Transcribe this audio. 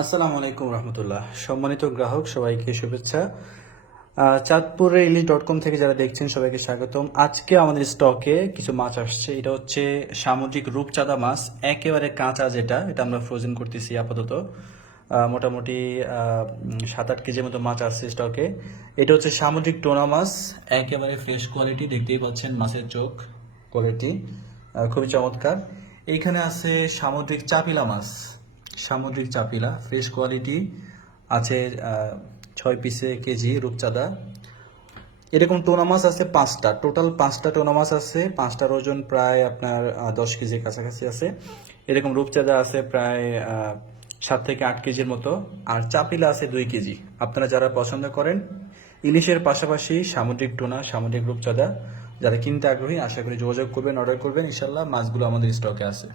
আসসালামু আলাইকুম রহমতুল্লাহ। সম্মানিত গ্রাহক, সবাইকে শুভেচ্ছা। চাঁদপুরে ইলিশ ডট কম থেকে যারা দেখছেন, সবাইকে স্বাগতম। আজকে আমাদের স্টকে কিছু মাছ আসছে। এটা হচ্ছে সামুদ্রিক রূপচাঁদা মাছ, একেবারে কাঁচা যেটা, এটা আমরা ফ্রোজেন করতেছি আপাতত। মোটামুটি সাত আট কেজির মতো মাছ আসছে স্টকে এটা হচ্ছে সামুদ্রিক টোনা মাছ, একেবারে ফ্রেশ কোয়ালিটি দেখতেই পাচ্ছেন মাছের চোখ কোয়ালিটি খুবই চমৎকার। এইখানে আছে সামুদ্রিক চাপিলা মাছ। সামুদ্রিক চাপিলা ফ্রেশ কোয়ালিটি আছে ছয় পিসে কেজি রূপচাঁদা। এরকম টোনা মাছ আছে পাঁচটা। টোটাল পাঁচটা টোনা মাছ আছে। পাঁচটার ওজন প্রায় আপনার দশ কেজির কাছাকাছি আছে। এরকম রূপচাঁদা আছে প্রায় সাত থেকে আট কেজির মতো। আর চাপিলা আছে দুই কেজি। আপনারা যারা পছন্দ করেন, ইলিশের পাশাপাশি সামুদ্রিক টোনা, সামুদ্রিক রূপচাঁদা, যারা কিনতে আগ্রহী, আশা করি যোগাযোগ করবেন, অর্ডার করবেন। ইনশাল্লাহ মাছগুলো আমাদের স্টকে আছে।